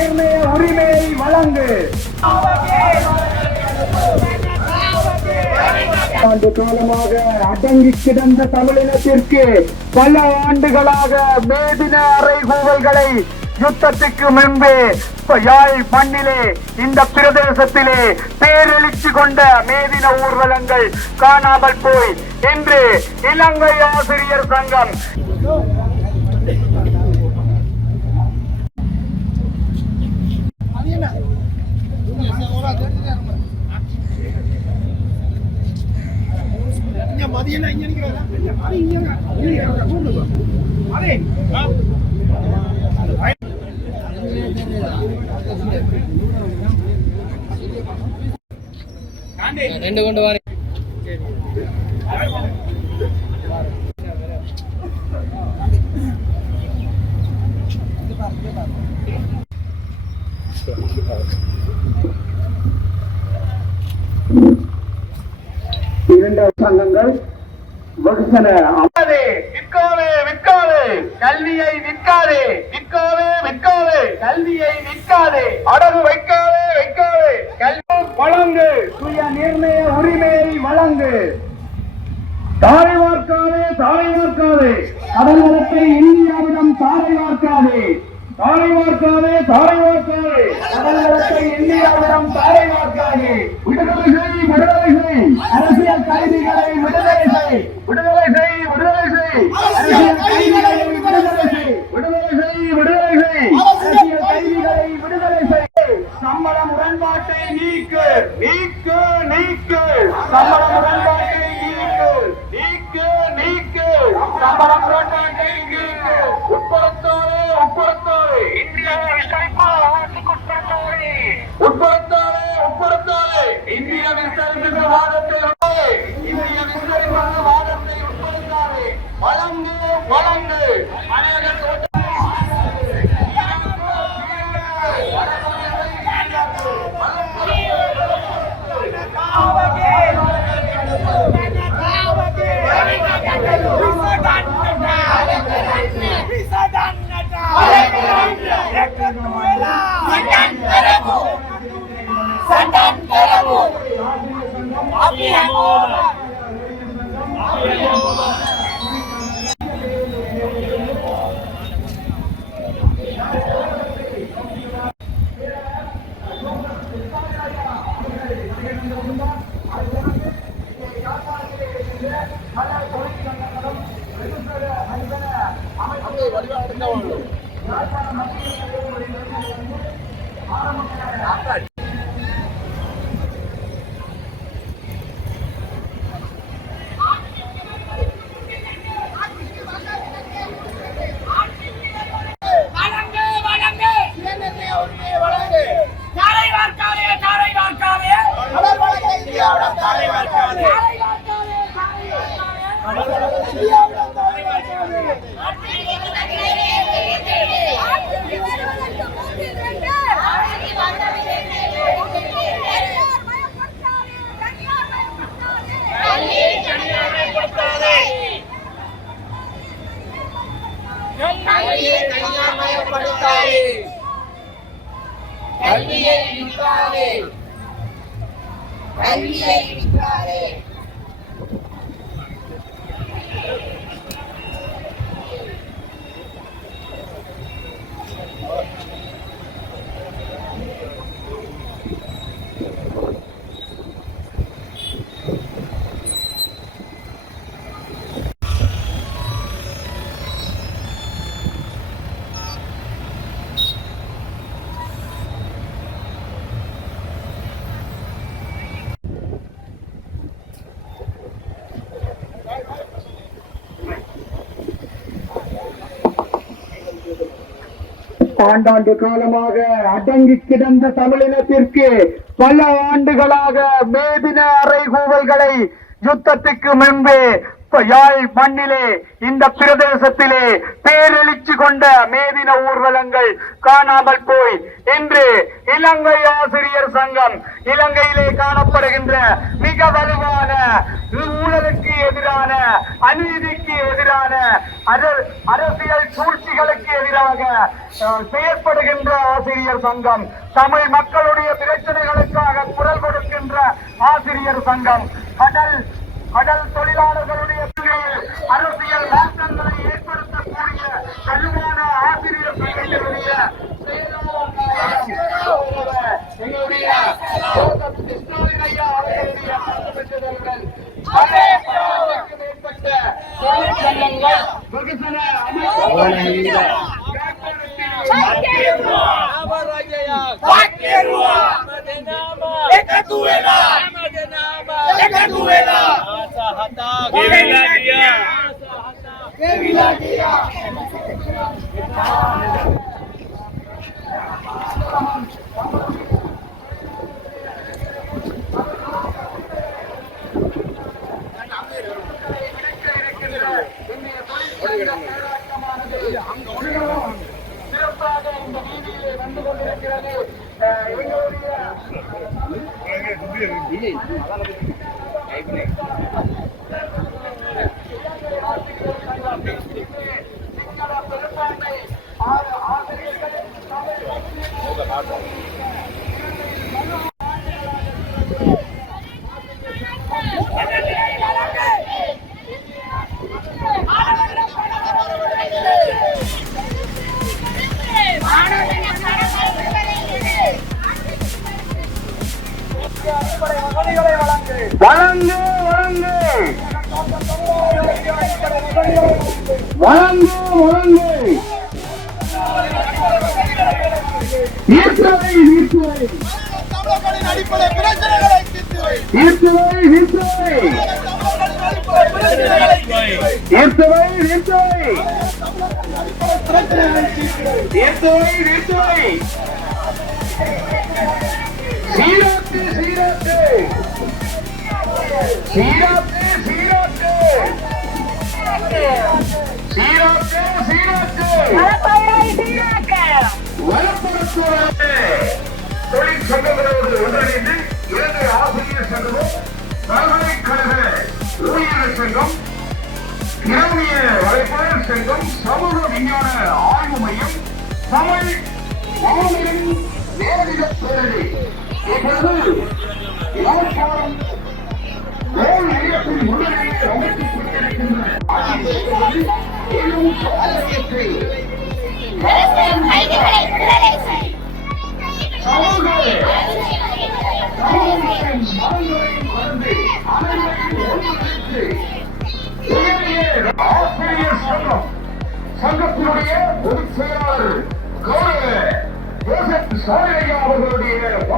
நிர்ணய உரிமையை வழங்கு. ஆண்டு காலமாக அடங்கி கிடந்த தமிழினத்திற்கு பல ஆண்டுகளாக மேதின அறை கூவல்களை யுத்தத்துக்கு முன்பே யாழ் மண்ணிலே இந்த பிரதேசத்திலே பேரெழுச்சி கொண்ட மேதின ஊர்வலங்கள் காணாமல் போய் இன்று இலங்கை ஆசிரியர் சங்கம் ரெண்டு கொண்டு வாரி. இரண்டு சங்கங்கள் வகுத்தன விற்காதே விற்காதே விற்காதே. கல்வியை விற்காதே விற்காதே விற்காதே. கல்வியை விற்காதே. அடகு வைக்காதே வைக்காதே. கல்வி வழங்கு. சுய நிர்ணய உரிமையை வழங்கு. தாரை வார்க்காதே தாரை வார்க்காதே. கடல் வளத்தை இந்தியாவிடம் தாரை வார்க்காதே. தாரை வார்க்காதே தாரை வார்க்காதே கடல் இந்தியாவிடம் தாரை வார்க்காதே. விடுதலை செய் விடுதலை செய். அரசியல் கைதிகளை விடுதலை செய். விடுதலை செய் விடுதலை செய். அரசியல் கைதிகளை விடுதலை செய். விடுதலை செய் விடுதலை செய். வழங்கு கல்வியை விற்காதே கல்வியை விற்காதே ஆண்டாண்டு காலமாக அடங்கி கிடந்த தமிழினத்திற்கு பல ஆண்டுகளாக மேதின அறைகூவல்களை யுத்தத்துக்கு முன்பே யாழ் மண்ணிலே இந்த பிரதேசத்திலே பேரெழுச்சி கொண்ட மேதின ஊர்வலங்கள் காணாமல் போய் இன்று இலங்கை ஆசிரியர் சங்கம் இலங்கையிலே காணப்படுகின்ற மிக வலுவான ஊழலுக்கு எதிரான அநீதிக்கு எதிரான அரசியல் சூழ்ச்சிகளுக்கு எதிராக செயற்படுகின்ற ஆசிரியர் சங்கம் தமிழ் மக்களுடைய பிரச்சனைகளுக்காக குரல் கொடுக்கின்ற ஆசிரியர் சங்கம் கடல் கடல் தொழிலாளர்கள் எங்களுடைய ஜோசப் கிருஷ்ணாவின் ஐயா அவர்களுடைய பங்கு பெற்றதனுடன் அதே பலருக்கு மேற்பட்ட தொழிற்சங்கங்கள் வெகுஜன சிறப்பாக দিলে வழங்கு வழங்கு. வழங்கு வழங்கு. ஈர்த்தவை ஈர்த்தவை ஈர்த்தவை ஈர்த்தவை ஈர்த்தவை ஈர்த்தவை ஈர்த்தவை ஈர்த்தவை சீராட்டு சீராட்டு சீராட்டு சீராட்டு வளப்படுத்துவதற்கு தொழிற்சங்கங்களோடு ஒன்றிணைந்து இரண்டு ஆசிரியர் சங்கமும் பல்கலைக்கழக ஊழியர் சங்கம் கிராமிய வலைப்பொருள் சங்கம் சமூக விஞ்ஞான ஆய்வு மையம் தமிழ் மாநிலம் பேரணி ஆசிரியர் சங்கம் சங்கத்தினுடைய பொதுச் செயலாளர் கௌரவ ஜோசப் சாலையா அவர்களுடைய